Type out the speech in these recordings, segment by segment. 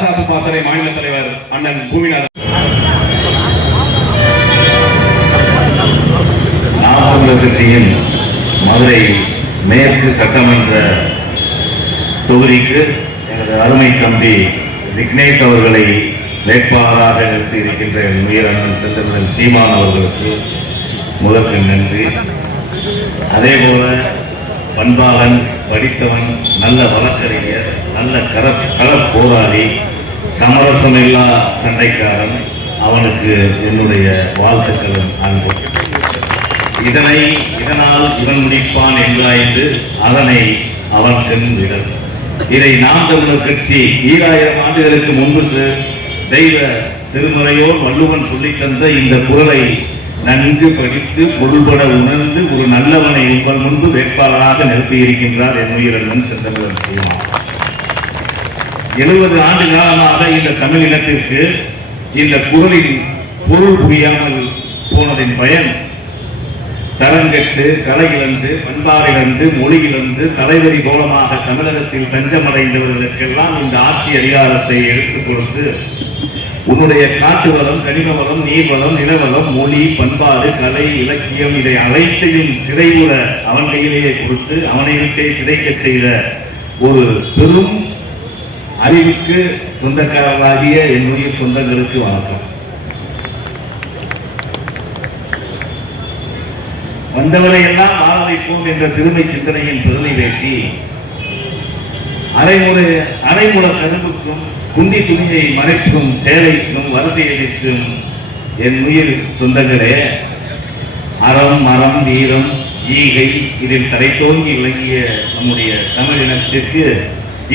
பாதுகாப்பு பாசறை மாநில தலைவர் அண்ணன் பூமிநாதன். கட்சியின் மதுரை மேற்கு சட்டமன்ற தொகுதிக்கு எனது அருமை தம்பி விக்னேஷ் அவர்களை வேட்பாளராக நிறுத்தி இருக்கின்ற உயர் அண்ணன் செந்தமிழன் சீமான் அவர்களுக்கு முதற்கு நன்றி. அதே போல பண்பாளன், படித்தவன், நல்ல வழக்கறிஞர், நல்ல கள போராளி, சமரசமில்லா சண்டைக்காரன், அவனுக்கு என்னுடைய வாழ்த்துக்களும் அன்பு. இதனால் இவன் முடிப்பான் என்றாய்ந்து அதனை அவன் கண் விடல். இதை நாம் தமிழர் கட்சி 2000 ஆண்டுகளுக்கு முன்பு தெய்வ திருமுறையோர் வள்ளுவன் சொல்லித் தந்த இந்த குரலை நன்கு படித்து பொருள்பட உணர்ந்து ஒரு நல்லவனை உங்கள் முன்பு வேட்பாளராக நிறுத்தியிருக்கின்றார் என் உயிரிழந்தன் செந்தமிழன் சீமான். 70 ஆண்டு காலமாக இந்த தமிழ் இனத்திற்கு இந்த குரலின் பொருள் புரியாமல் போனதின் பயன் தரங்கெட்டு, கலை இழந்து, பண்பாடிழந்து, மொழி இழந்து, தலைவரி மூலமாக தமிழகத்தில் தஞ்சமடைந்தவர்களுக்கெல்லாம் இந்த ஆட்சி அதிகாரத்தை எடுத்துக் கொடுத்து உன்னுடைய காட்டு வளம், கனிம வளம், நீர்வளம், நிலவளம், மொழி, பண்பாடு, கலை, இலக்கியம் இதை அனைத்தையும் சிறைவுற அவன் கையிலேயே கொடுத்து அவனை விட்டே சிதைக்கச் செய்த ஒரு பெரும் அறிவுக்கு சொந்தக்காரர்களாகிய என்னுடைய சொந்தங்களுக்கு வணக்கம். வந்தவரை எல்லாம் வாழ வைப்போம் என்ற சிறுமை சிந்தனையின் பெருமை பேசி அரைமுள கரும்புக்கும் குண்டி துணியை மறைக்கும் சேலைக்கும் வரிசையளிக்கும் என் உயிர் சொந்தங்களே, அறம், மரம், வீரம், ஈகை இதில் தலை தோங்கி விளங்கிய நம்முடைய தமிழ் இனத்திற்கு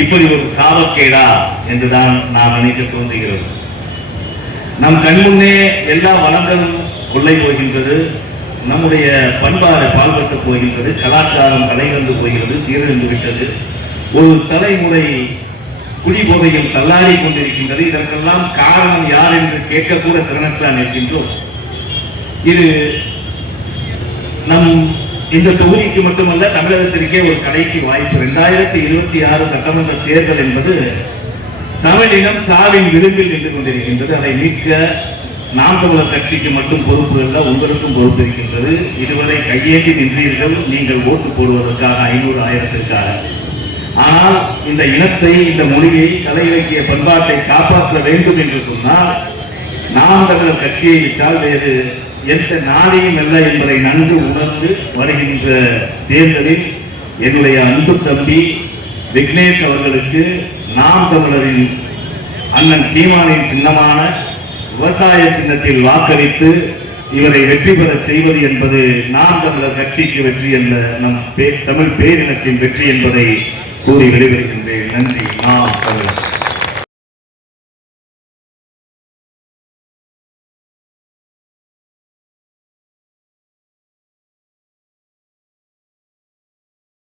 இப்படி ஒரு சாபக்கேடா என்றுதான் நாம் நினைக்க தோன்றுகிறது. நம் கண்முன்னே எல்லா வளங்களும் கொள்ளை போகின்றது, நம்முடைய பண்பாடு பால்பட்டு போகின்றது, கலாச்சாரம் கலைகந்து போகிறது, சீரழிந்து விட்டது. ஒரு தலைமுறை குடிபோதையில் தள்ளாடி கொண்டிருக்கின்றது. இதற்கெல்லாம் காரணம் யார் என்று கேட்கக்கூட திறனற்றான் இருக்கின்றோம். இது நம் இந்த தொகுதிக்கு மட்டுமல்ல, தமிழகத்திற்கே ஒரு கடைசி வாய்ப்பு. 2026 சட்டமன்ற தேர்தல் என்பது தமிழினம் சாவின் விளிம்பில் நின்று கொண்டிருக்கின்றது. அதை மீட்க நாம் தமிழர் கட்சிக்கு மட்டும் பொறுப்பு அல்ல, உங்களுக்கும் பொறுப்பு இருக்கின்றது. இதுவரை கையேந்தி நின்றீர்கள் நீங்கள் ஓட்டு போடுவதற்காக, 500 1000ற்காக. ஆனால் இந்த இனத்தை, இந்த மொழியை, கலை இலக்கிய பண்பாட்டை காப்பாற்ற வேண்டும் என்று சொன்னால் நாம் தமிழர் கட்சியை விட்டால் வேறு எந்த நாளையும் அல்ல என்பதை நன்கு உணர்ந்து வருகின்ற தேர்தலில் என்னுடைய அன்பு தம்பி விக்னேஷ் அவர்களுக்கு நாம் தமிழரின் அண்ணன் சீமானின் சின்னமான விவசாய சின்னத்தில் வாக்களித்து இவரை வெற்றி பெற செய்வது என்பது நாம் தமிழர் கட்சிக்கு வெற்றி அல்ல, நம் தமிழ் பேரினத்தின் வெற்றி என்பதை கூறி விடைபெறுகின்றேன். நன்றி. நாம் தமிழர்.